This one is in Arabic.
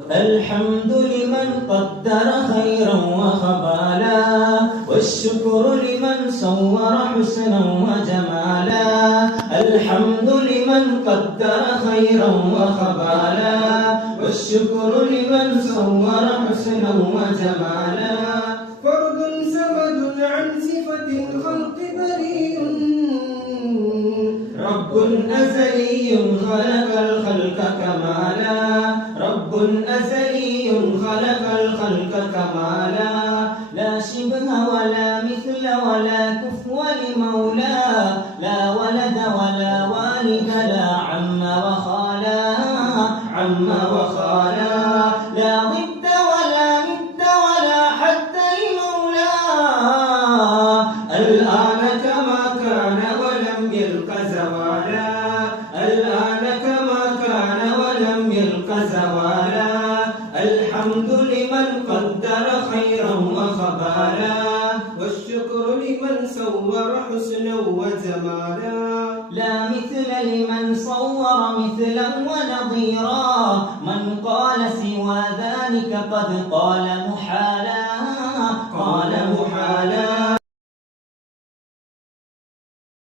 الحمد لمن قدر خيرا وخبالا، والشكر لمن صور حسنا وجمالا. الحمد لمن قدر خيرا وخبالا، والشكر لمن صور حسنا وجمالا. فرد سمد عن صفة الخلق بريء، رب أزلي خلق الخلق كمالا. رب أزلي خلق الخلق كمالا. لا شبه ولا مثل ولا كفو لمولاه، لا ولد ولا والد لا عم وخالا. عم وخالا، لا ضد ولا ند ولا حد لمولاه. الآن كما كان ولم يلق زوالا. الآن كما كان ولم يلق زوالا. الحمد لمن قدر خيرا وخبالا، والشكر لمن صور حسنا وجمالا. لا مثل لمن صور مثلا ونظيرا، من قال سوى ذلك قد قال محالا. قال محالا.